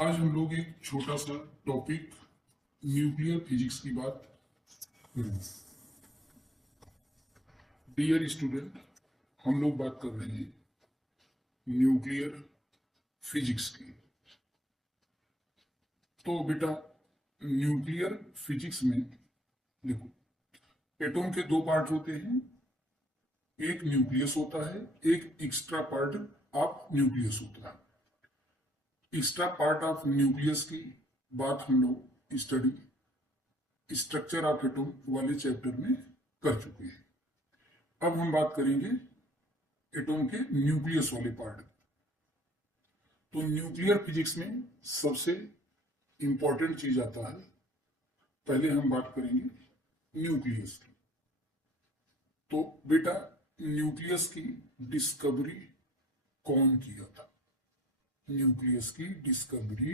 आज हम लोग एक छोटा सा टॉपिक न्यूक्लियर फिजिक्स की बात करेंगे। डियर स्टूडेंट, हम लोग बात कर रहे हैं न्यूक्लियर फिजिक्स की। तो बेटा, न्यूक्लियर फिजिक्स में देखो, एटॉम के दो पार्ट होते हैं। एक न्यूक्लियस होता है, एक एक्स्ट्रा पार्ट ऑफ न्यूक्लियस होता है। एक्स्ट्रा पार्ट ऑफ न्यूक्लियस की बात हम लोग स्टडी स्ट्रक्चर ऑफ एटॉम वाले चैप्टर में कर चुके हैं। अब हम बात करेंगे एटॉम के न्यूक्लियस वाले पार्ट। तो न्यूक्लियर फिजिक्स में सबसे इंपॉर्टेंट चीज आता है, पहले हम बात करेंगे न्यूक्लियस की। तो बेटा, न्यूक्लियस की डिस्कवरी कौन किया था? न्यूक्लियस की डिस्कवरी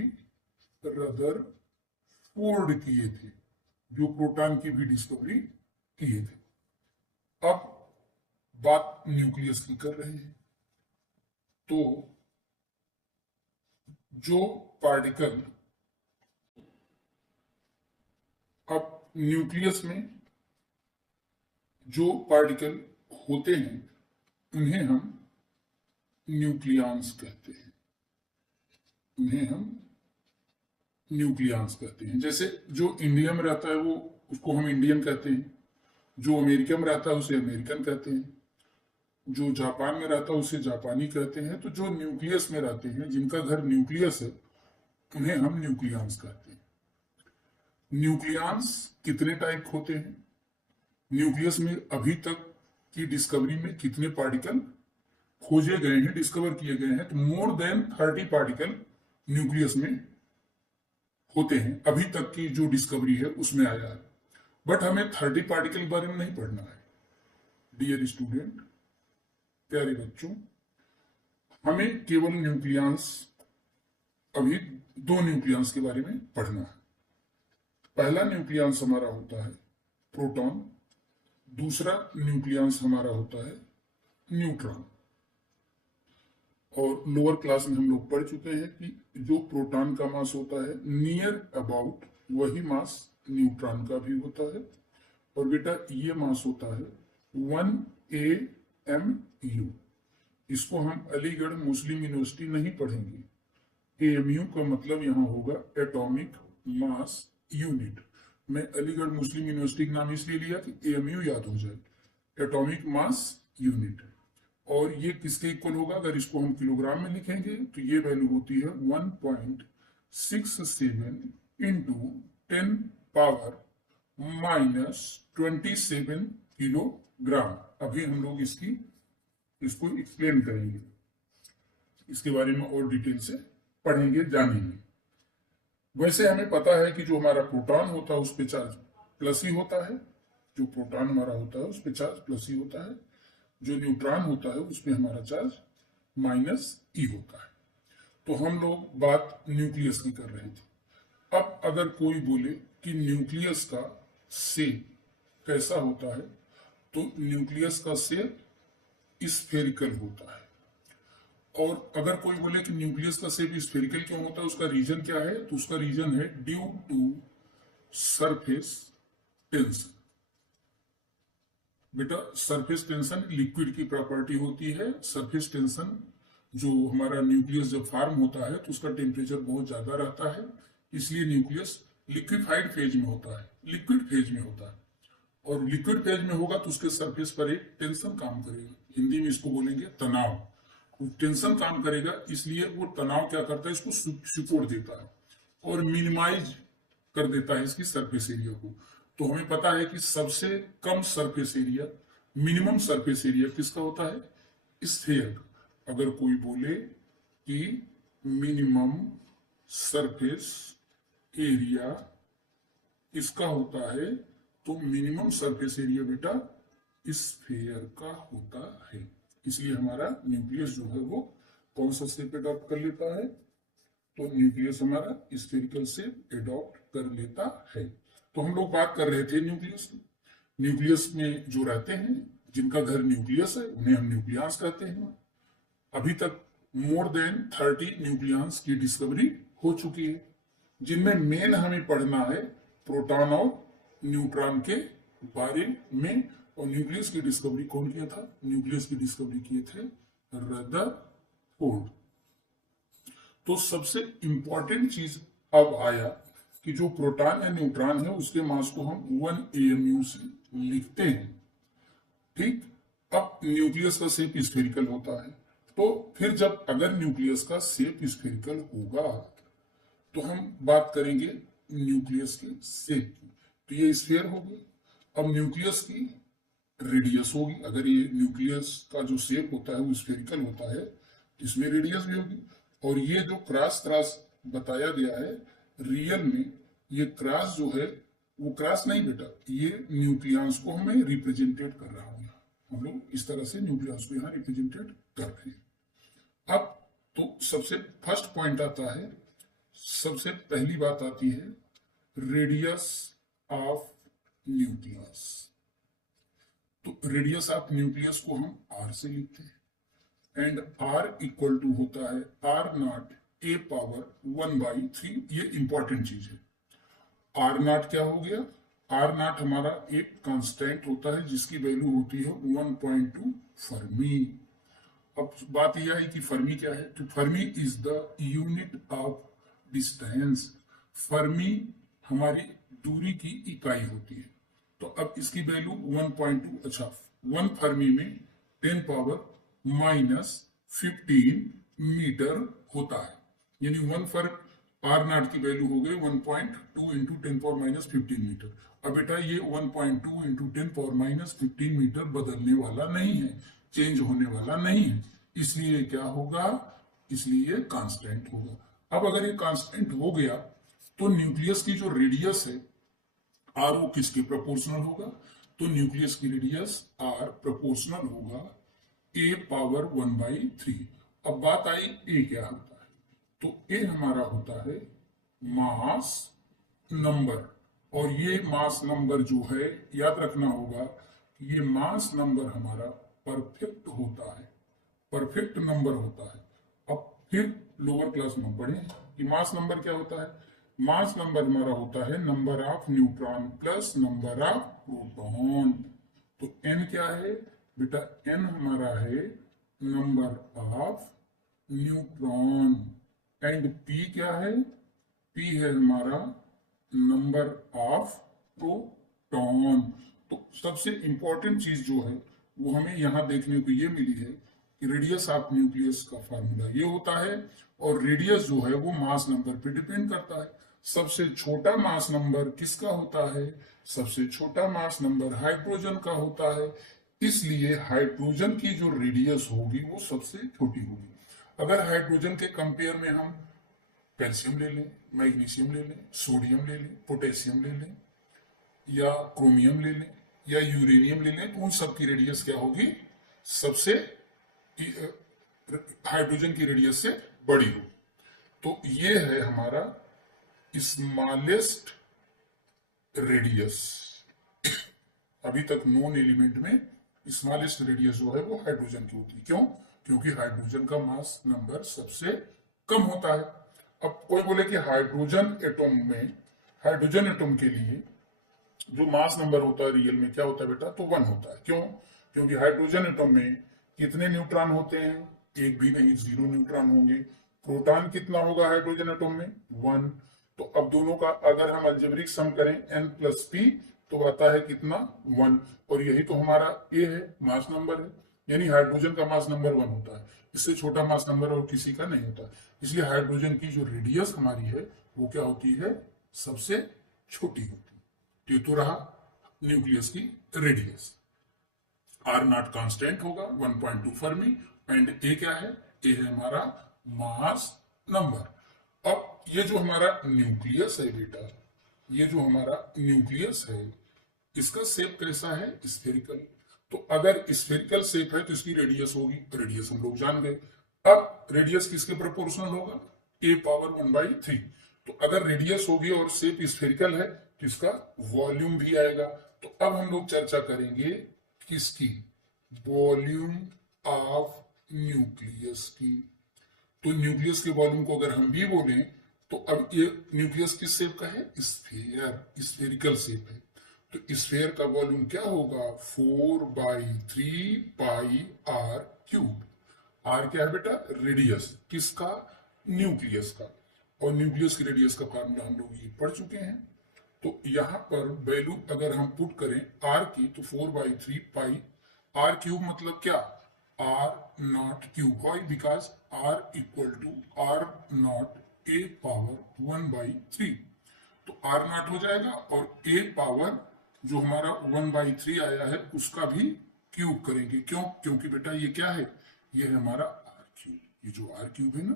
रदरफोर्ड किए थे, जो प्रोटॉन की भी डिस्कवरी किए थे। अब बात न्यूक्लियस की कर रहे हैं, तो जो पार्टिकल अब न्यूक्लियस में जो पार्टिकल होते हैं उन्हें हम न्यूक्लियॉन्स कहते हैं। उन्हें हम न्यूक्लियॉन्स कहते हैं। जैसे जो इंडिया में रहता है वो उसको हम इंडियन कहते हैं, जो अमेरिका में रहता है उसे अमेरिकन कहते हैं, जो जापान में रहता है उसे जापानी कहते हैं। तो जो न्यूक्लियस में रहते हैं, जिनका घर न्यूक्लियस है, उन्हें हम न्यूक्लियॉन्स कहते हैं। न्यूक्लियॉन्स कितने टाइप होते हैं? न्यूक्लियस में अभी तक की डिस्कवरी में कितने पार्टिकल खोजे गए हैं, डिस्कवर किए गए हैं? तो मोर देन 30 पार्टिकल न्यूक्लियस में होते हैं। अभी तक की जो डिस्कवरी है उसमें आया है। बट हमें 30 पार्टिकल के बारे में नहीं पढ़ना है डियर स्टूडेंट, प्यारे बच्चों। हमें केवल न्यूक्लियॉन्स, अभी दो न्यूक्लियॉन्स के बारे में पढ़ना है। पहला न्यूक्लियॉन्स हमारा होता है प्रोटॉन, दूसरा न्यूक्लियॉन्स हमारा होता है न्यूट्रॉन। और लोअर क्लास में हम लोग पढ़ चुके हैं कि जो प्रोटॉन का मास होता है नियर अबाउट वही मास न्यूट्रॉन का भी होता है। और बेटा, ये मास होता है 1 AMU। इसको हम अलीगढ़ मुस्लिम यूनिवर्सिटी नहीं पढ़ेंगे। AMU का मतलब यहां होगा एटॉमिक मास यूनिट। मैं अलीगढ़ मुस्लिम यूनिवर्सिटी का नाम इसलिए लिया कि AMU याद हो जाए, एटॉमिक मास यूनिट। और ये किसके इक्वल होगा? अगर इसको हम किलोग्राम में लिखेंगे तो ये वैल्यू होती है 1.67 इंटू 10 पावर -27 किलोग्राम। अभी हम लोग इसको एक्सप्लेन करेंगे, इसके बारे में और डिटेल से पढ़ेंगे, जानेंगे। वैसे हमें पता है कि जो हमारा प्रोटॉन होता है उस पे चार्ज प्लस ही होता है। जो प्रोटॉन हमारा होता है उस पे चार्ज प्लस ही होता है। जो न्यूट्रॉन होता है उस पे हमारा चार्ज -E होता है। तो हम लोग बात न्यूक्लियस की कर रहे थे। अब अगर कोई बोले कि न्यूक्लियस का शेप कैसा होता है, तो न्यूक्लियस का शेप स्फेरिकल होता है। और अगर कोई बोले कि न्यूक्लियस का शेप स्फेरिकल क्यों होता है, उसका रीजन क्या है, तो उसका रीजन है ड्यू टू सरफेस टेंशन। बेटा, सरफेस टेंशन लिक्विड की प्रॉपर्टी होती है। सरफेस टेंशन, जो हमारा न्यूक्लियस जब फॉर्म होता है तो उसका टेम्परेचर बहुत ज्यादा रहता है, इसलिए न्यूक्लियस लिक्विफाइड फेज में होता है, लिक्विड फेज में होता है। और लिक्विड फेज में होगा तो उसके सरफेस पर एक टेंशन काम करेगा, हिंदी में इसको बोलेंगे तनाव। टेंशन काम करेगा, इसलिए वो तनाव क्या करता है, इसको सिकोड़ देता है और मिनिमाइज कर देता है इसकी सरफेस एरिया को। तो हमें पता है कि सबसे कम surface area, minimum surface area किसका होता है? स्फीयर। अगर कोई बोले कि मिनिमम सरफेस एरिया किसका होता है, तो मिनिमम सरफेस एरिया बेटा स्फीयर का होता है। इसलिए हमारा न्यूक्लियस जो है वो कौन सा शेप एडॉप्ट कर लेता है? तो न्यूक्लियस हमारा स्फेरिकल शेप एडॉप्ट कर लेता है। तो हम लोग बात कर रहे थे न्यूक्लियस की। न्यूक्लियस में जो रहते हैं, जिनका घर न्यूक्लियस है, उन्हें हम न्यूक्लियॉन्स कहते हैं। अभी तक मोर देन 30 न्यूक्लियॉन्स की डिस्कवरी हो चुकी है, जिनमें मेन हमें पढ़ना है प्रोटॉन और न्यूट्रॉन के बारे में। और न्यूक्लियस की डिस्कवरी कौन किया था? न्यूक्लियस की डिस्कवरी किए थे रदरफोर्ड। तो सबसे इंपॉर्टेंट चीज अब आया कि जो प्रोटॉन या न्यूट्रॉन है उसके मास को हम 1 AMU से लिखते हैं। ठीक, अब न्यूक्लियस का शेप स्फेरिकल होता है, तो फिर जब अगर न्यूक्लियस का शेप स्फेरिकल होगा तो हम बात करेंगे न्यूक्लियस के शेप की। तो ये स्फीयर होगी। अब न्यूक्लियस की रेडियस होगी। अगर ये न्यूक्लियस का जो शेप होता है वो स्फेरिकल होता है तो इसमें रेडियस भी होगी। और ये जो क्रॉस क्रॉस बताया गया है, रियल में ये क्रॉस जो है वो क्रॉस नहीं बेटा, ये न्यूक्लियस को हमें रिप्रेजेंटेट कर रहा होगा। हम लोग इस तरह से न्यूक्लियस को यहाँ रिप्रेजेंटेट कर रहे हैं। अब तो सबसे फर्स्ट पॉइंट आता है, सबसे पहली बात आती है रेडियस ऑफ न्यूक्लियस। तो रेडियस ऑफ न्यूक्लियस को हम आर से लिखते हैं एंड आर इक्वल टू होता है आर नॉट ए पावर 1/3। ये इंपॉर्टेंट चीज है। आर नॉट क्या हो गया? आर नॉट हमारा एक कांस्टेंट होता है जिसकी वैल्यू होती है 1.2 फर्मी। अब बात यह है कि फर्मी क्या है? तो Fermi is the unit of distance. Fermi हमारी दूरी की इकाई होती है। तो अब इसकी वैल्यू 1.2, अच्छा 1 फर्मी में 10 पावर -15 मीटर होता है, यानी 1 फर्म आर नॉट की वैल्यू हो गई 1.2 इंटू 10 पावर -15 मीटर। अब बेटा ये 1.2 इंटू 10 पावर -15 मीटर बदलने वाला नहीं है, चेंज होने वाला नहीं है, इसलिए क्या होगा? इसलिए कांस्टेंट होगा। अब अगर ये कांस्टेंट हो गया तो न्यूक्लियस की जो रेडियस है आर वो किसके प्रोपोर्शनल होगा? तो न्यूक्लियस की रेडियस आर प्रोपोर्शनल होगा ए पावर 1/3। अब बात आई ए क्या होता है? तो ए हमारा होता है मास नंबर। और ये मास नंबर जो है याद रखना होगा, ये मास नंबर हमारा परफेक्ट होता है, परफेक्ट नंबर होता है। अब फिर लोअर क्लास में पढ़े कि मास नंबर क्या होता है। मास नंबर हमारा होता है number of neutron plus number of proton. तो n क्या है बेटा? n हमारा है number of neutron and p क्या है? p है हमारा नंबर ऑफ प्रोटॉन। तो सबसे इंपॉर्टेंट चीज जो है वो हमें यहां देखने को ये मिली है कि रेडियस ऑफ न्यूक्लियस का फार्मूला ये होता है और रेडियस जो है वो मास नंबर पे डिपेंड करता है। सबसे छोटा मास नंबर किसका होता है? सबसे छोटा मास नंबर हाइड्रोजन का होता है, इसलिए हाइड्रोजन की जो रेडियस होगी वो सबसे छोटी होगी। अगर हाइड्रोजन के कंपेयर में हम कैल्शियम ले लें, मैग्नीशियम ले लें, सोडियम ले लें, पोटेशियम ले लें या क्रोमियम ले लें या यूरेनियम ले लें, तो उन सब की रेडियस क्या होगी? सबसे हाइड्रोजन की रेडियस से बड़ी हो। तो ये है हमारा स्मॉलेस्ट रेडियस। अभी तक नॉन एलिमेंट में स्मॉलेस्ट रेडियस जो है वो हाइड्रोजन की होती है। क्यों? क्योंकि हाइड्रोजन का मास नंबर सबसे कम होता है। अब कोई बोले कि हाइड्रोजन एटॉम में, हाइड्रोजन एटॉम के लिए जो मास नंबर होता है रियल में क्या होता है बेटा? तो 1 होता है। क्यों? क्योंकि हाइड्रोजन एटॉम में कितने न्यूट्रॉन होते हैं? एक भी नहीं, 0 न्यूट्रॉन होंगे। प्रोटॉन कितना होगा हाइड्रोजन एटॉम में? 1। तो अब दोनों का अगर हम अलजेब्रिक सम करें n + p तो आता है कितना? 1। और यही तो हमारा a है, मास नंबर है, यानी हाइड्रोजन का मास नंबर 1 होता है। इससे छोटा मास नंबर और किसी का नहीं होता। इसलिए हाइड्रोजन की जो रेडियस हमारी है वो क्या होती है? सबसे छोटी होती है। तो ये तो रहा न्यूक्लियस की रेडियस। आर नॉट कांस्टेंट होगा 1.2 फर्मी एंड ए क्या है? ए है हमारा मास नंबर। अब ये जो हमारा न्यूक्लियस है बेटा, ये जो हमारा न्यूक्लियस है इसका शेप कैसा है? स्फेरिकल। तो अगर स्फेरिकल शेप है तो इसकी रेडियस होगी, रेडियस हम लोग जान गए। अब रेडियस किसके प्रोपोर्शनल होगा? a power 1/3। तो अगर रेडियस होगी और शेप स्फेरिकल है तो इसका वॉल्यूम भी आएगा। तो अब हम लोग चर्चा करेंगे किसकी? वॉल्यूम ऑफ न्यूक्लियस की। तो न्यूक्लियस के वॉल्यूम को अगर हम भी बोलें तो अब ये न्यूक्लियस किस शेप का है? स्फीयर, स्फेरिकल शेप है। तो स्फीयर का वॉल्यूम क्या होगा? 4/3πr³। आर क्या है बेटा? रेडियस किसका? न्यूक्लियस का। और न्यूक्लियस की रेडियस का फार्मूला हम लोग ये पढ़ चुके हैं। तो यहां पर वैल्यू अगर हम पुट करें आर की तो 4/3πr³ मतलब क्या? r0³ why? Because r equal to r0 a power 1/3। तो r0 हो जाएगा और a पावर जो हमारा 1/3 आया है उसका भी क्यूब करेंगे। क्यों? क्योंकि बेटा ये क्या है? ये है हमारा r³। ये जो r³ है ना,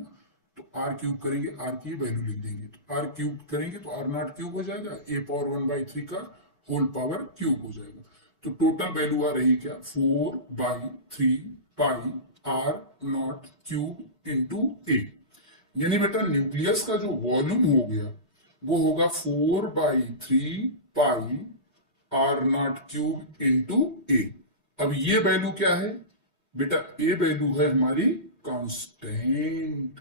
तो r³ करेंगे, r की वैल्यू लिख देंगे। तो r³ करेंगे तो r0³ हो जाएगा, a पावर 1/3 का होल पावर क्यूब हो जाएगा। तो टोटल वैल्यू आ रही क्या? 4/3πr0³ into a। यानी बेटा न्यूक्लियस का जो वॉल्यूम हो गया वो होगा 4/3πr0³ इंटू a। अब ये वैल्यू क्या है बेटा? ए वैल्यू है हमारी कांस्टेंट।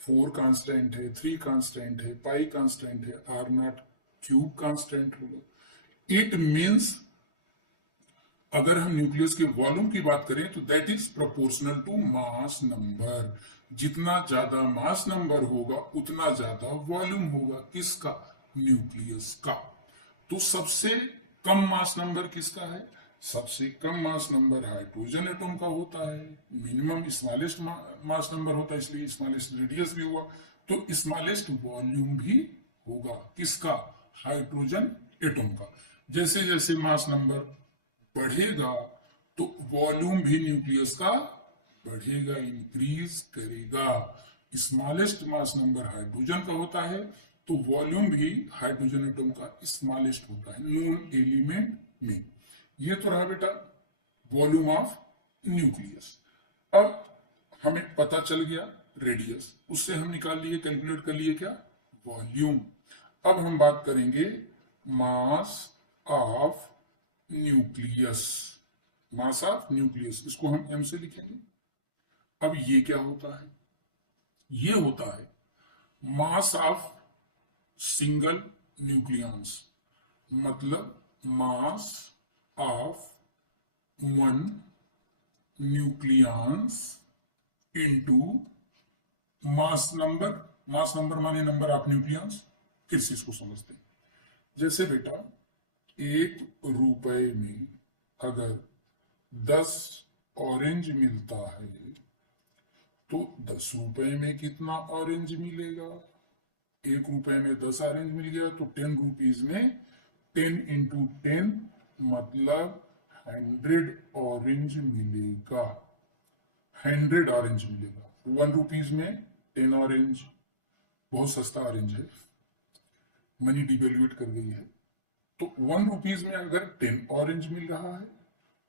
4 कांस्टेंट है, 3 कांस्टेंट है, पाई कांस्टेंट है, r0³ कांस्टेंट होगा। इट मीन्स अगर हम न्यूक्लियस के वॉल्यूम की बात करें तो that is proportional to mass number. जितना ज्यादा मास नंबर होगा उतना ज्यादा वॉल्यूम होगा। किसका? न्यूक्लियस का। तो सबसे कम मास नंबर किसका है? सबसे कम मास नंबर हाइड्रोजन एटम का होता है। मिनिमम स्मॉलेस्ट मास नंबर होता है, इसलिए स्मॉलेस्ट रेडियस भी हुआ। तो स्मॉलेस्ट वॉल्यूम भी होगा। किसका? हाइड्रोजन एटम का। जैसे जैसे मास नंबर बढ़ेगा तो वॉल्यूम भी न्यूक्लियस का बढ़ेगा, इंक्रीज करेगा। स्मॉलेस्ट मास नंबर हाइड्रोजन का होता है तो वॉल्यूम भी हाइड्रोजन एटम का स्मॉलेस्ट होता है नोन एलिमेंट में। ये तो रहा बेटा वॉल्यूम ऑफ न्यूक्लियस। अब हमें पता चल गया रेडियस, उससे हम निकाल लिए, कैलकुलेट कर लिए क्या? वॉल्यूम। अब हम बात करेंगे मास of nucleus. Mass of nucleus, इसको हम m से लिखेंगे। अब ये क्या होता है? ये होता है मास ऑफ सिंगल न्यूक्लियंस, मतलब मास of one nucleons into mass number. Mass number माने नंबर ऑफ न्यूक्लियंस। फिर से इसको समझते हैं। जैसे बेटा 1 रुपए में अगर 10 ऑरेंज मिलता है तो 10 रुपए में कितना ऑरेंज मिलेगा? 1 रुपए में 10 ऑरेंज मिल गया तो 10 रुपीज में 10 इंटू 10 मतलब 100 ऑरेंज मिलेगा। 100 ऑरेंज मिलेगा। 1 रुपीज में 10 ऑरेंज, बहुत सस्ता ऑरेंज है, मनी डिवेल्यूएट कर गई है। तो 1 रुपीज में अगर 10 ऑरेंज मिल रहा है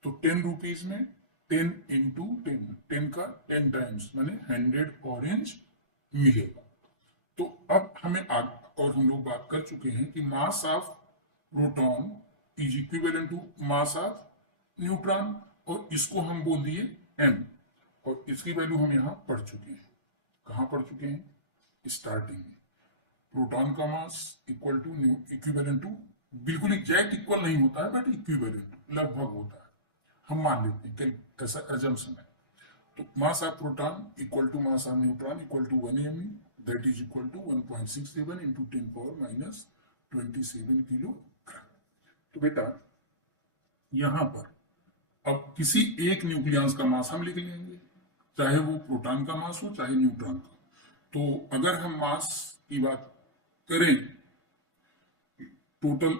तो 10 रुपीज में 10 इंटू 10, 10 का 10 टाइम्स माने 100 ऑरेंज मिलेगा। तो अब हमें और हम लोग बात कर चुके हैं कि mass of proton is equivalent to mass of neutron, और इसको हम बोल दिए m, और इसकी वैल्यू हम यहां पढ़ चुके हैं। कहां पढ़ चुके हैं? स्टार्टिंग में। प्रोटॉन का mass equal to equivalent to, बिल्कुल एग्जैक्ट इक्वल नहीं होता है बट इक्विवेलेंट लगभग होता है, हम मान लेते हैं कि ऐसा एजम्पशन है। तो mass of proton equal to mass of neutron equal to 1 me, that is equal to 1.67 into 10⁻⁻27 kilogram. तो बेटा यहां पर अब किसी एक न्यूक्लियस का मास हम लिख लेंगे, चाहे वो प्रोटॉन का मास हो चाहे न्यूट्रॉन का। तो अगर हम मास की बात करें टोटल,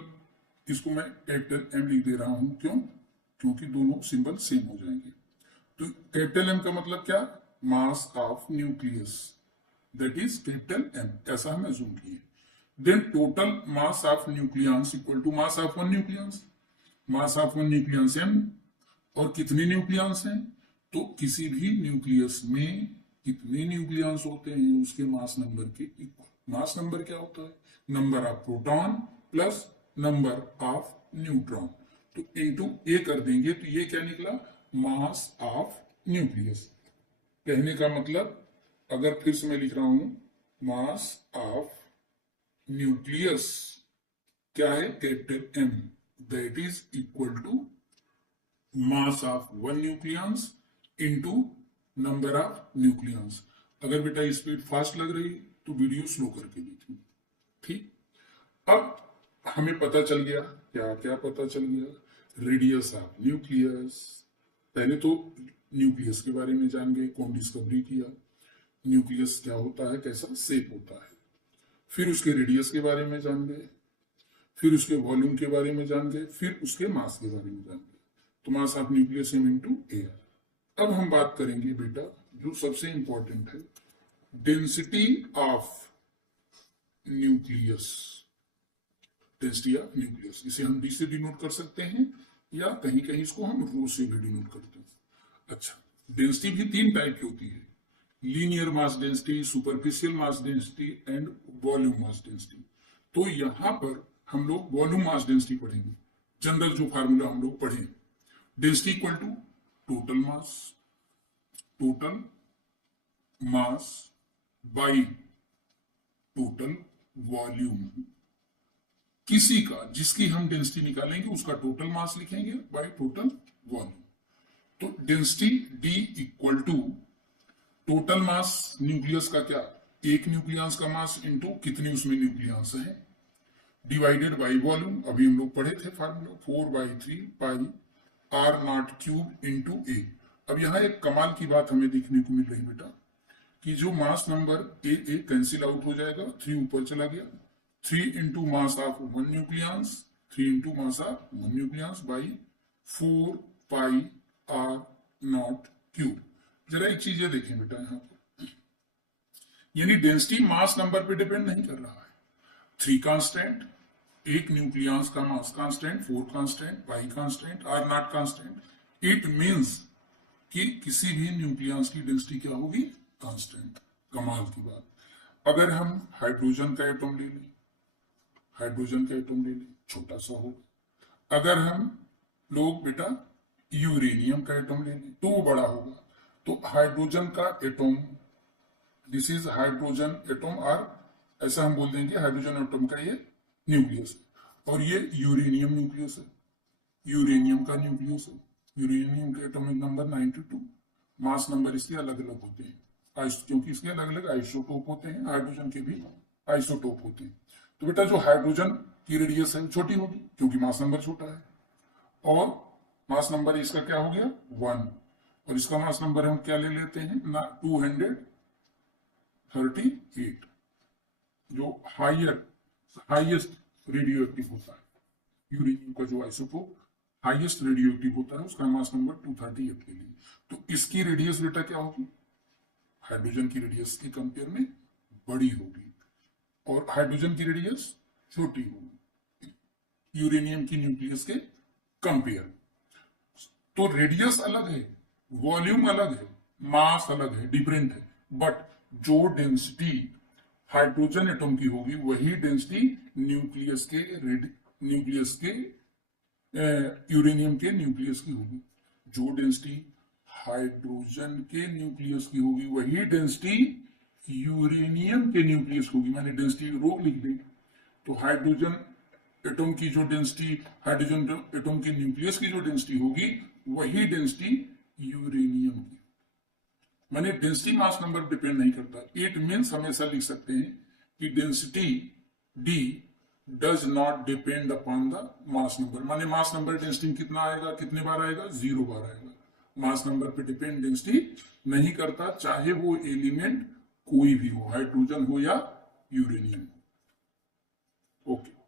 इसको मैं कैपिटल M लिख दे रहा हूं। क्यों? क्योंकि दोनों सिंबल सेम हो जाएंगे। तो कैपिटल M का मतलब क्या? Mass of nucleus, that is capital M, ऐसा हम अज्यूम किए। Then total mass of nucleus equal to mass of one nucleus. Mass of one nucleus M, और कितने न्यूक्लियस हैं? तो किसी भी न्यूक्लियस में कितने न्यूक्लियस होते हैं उसके मास नंबर के इक्वल। मास नंबर क्या होता है? Number of proton plus number of neutron. तो इनटू ए कर देंगे तो ये क्या निकला? मास ऑफ न्यूक्लियस। कहने का मतलब, अगर फिर से मैं लिख रहा हूं मास ऑफ न्यूक्लियस क्या है, capital M, that is equal to mass of one nucleons into number of nucleons. अगर बेटा स्पीड फास्ट लग रही तो वीडियो स्लो करके देखिए, ठीक। अब हमें पता चल गया, क्या क्या पता चल गया, रेडियस ऑफ न्यूक्लियस। पहले तो न्यूक्लियस के बारे में जान गए, कौन डिस्कवरी किया, न्यूक्लियस क्या होता है, कैसा शेप होता है। फिर उसके रेडियस के बारे में जान गए, फिर उसके वॉल्यूम के बारे में जान गए, फिर उसके मास के बारे में जान गए। तो mass of nucleus m into air. अब हम बात करेंगे बेटा जो सबसे इंपॉर्टेंट है, density of nucleus. Density of nucleus, इसे हम डी से डिनोट कर सकते हैं या कहीं कहीं इसको हम रो से भी डिनोट करते हैं। अच्छा, डेंसिटी भी तीन टाइप की होती है, linear mass density, superficial mass density and volume mass density. तो यहां पर हम लोग वॉल्यूम मास डेंसिटी पढ़ेंगे। जनरल जो फार्मूला हम लोग पढ़े, density equal to total mass by total volume. किसी का, जिसकी हम डेंसिटी निकालेंगे उसका टोटल मास लिखेंगे बाई टोटल वॉल्यूम। तो density D equal to total mass nucleus का, क्या, एक न्यूक्लियस का मास इंटू कितने उसमें न्यूक्लियस है, डिवाइडेड बाई वॉल्यूम। अभी हम लोग पढ़े थे formula 4/3 pi R0 cube into A। अब यहाँ एक कमाल की बात हमें देखने को मिल रही बेटा कि जो mass number A cancel out हो जाएगा, 3 ऊपर चला गया, 3 into mass of one nucleus, 3 into mass of one nucleus by 4 pi R0 cube. जरा एक चीज देखें बेटा यहाँ पर, यानी डेंसिटी मास नंबर पे डिपेंड नहीं कर रहा है। 3 कांस्टेंट, एक न्यूक्लियस का mass constant, 4 constant, pi constant, R0 constant. It means कि किसी भी न्यूक्लियस की डेंसिटी क्या होगी, कांस्टेंट। कमाल की बात। अगर हम हाइड्रोजन का एटम ले लें, हाइड्रोजन का एटम ले लें, छोटा सा होगा। अगर हम लोग बेटा यूरेनियम का एटम ले लें तो वो बड़ा होगा। तो हाइड्रोजन का atom, this is hydrogen atom, और ऐसा हम बोल देंगे हाइड्रोजन एटम का ये न्यूक्लियस है, और ये यूरेनियम न्यूक्लियस है, यूरेनियम का न्यूक्लियस है। यूरेनियम के एटॉमिक नंबर 92, मास नंबर इसके अलग अलग होते हैं क्योंकि इसके अलग अलग आइसोटोप होते हैं, हाइड्रोजन के भी आइसोटोप होते हैं। तो बेटा जो हाइड्रोजन की रेडियस है छोटी होगी क्योंकि मास नंबर छोटा है, और मास नंबर इसका क्या हो गया 1, और इसका मास नंबर हम क्या ले लेते हैं ना 238, जो हाईएस्ट रेडियो एक्टिव होता है। यूरेनियम का जो आइसोटोप हाईएस्ट रेडियो एक्टिव होता है उसका मास नंबर 238 के लिए। तो इसकी रेडियस बेटा क्या होगी, हाइड्रोजन की रेडियस के कंपेयर में बड़ी होगी, और हाइड्रोजन की रेडियस छोटी होगी यूरेनियम की न्यूक्लियस के कंपेयर। तो रेडियस अलग है, वॉल्यूम अलग है, मास अलग है, डिफरेंट है, बट जो डेंसिटी हाइड्रोजन एटम की होगी वही डेंसिटी न्यूक्लियस के यूरेनियम के न्यूक्लियस की होगी। जो डेंसिटी हाइड्रोजन के न्यूक्लियस की होगी वही डेंसिटी यूरेनियम के न्यूक्लियस की होगी। मैंने डेंसिटी रो लिख दी। तो हाइड्रोजन एटम की जो डेंसिटी, हाइड्रोजन एटम के न्यूक्लियस की जो डेंसिटी होगी वही डेंसिटी यूरेनियम की। मैंने डेंसिटी मास नंबर डिपेंड नहीं करता। इट मीन्स हमेशा लिख सकते हैं कि density D does not depend upon the mass number. माने मास नंबर डेंसिटी कितना आएगा, कितने बार आएगा, 0 बार आएगा। मास नंबर पे डिपेंड डेंसिटी नहीं करता, चाहे वो एलिमेंट कोई भी हो, हाइड्रोजन हो या यूरेनियम हो। ओके।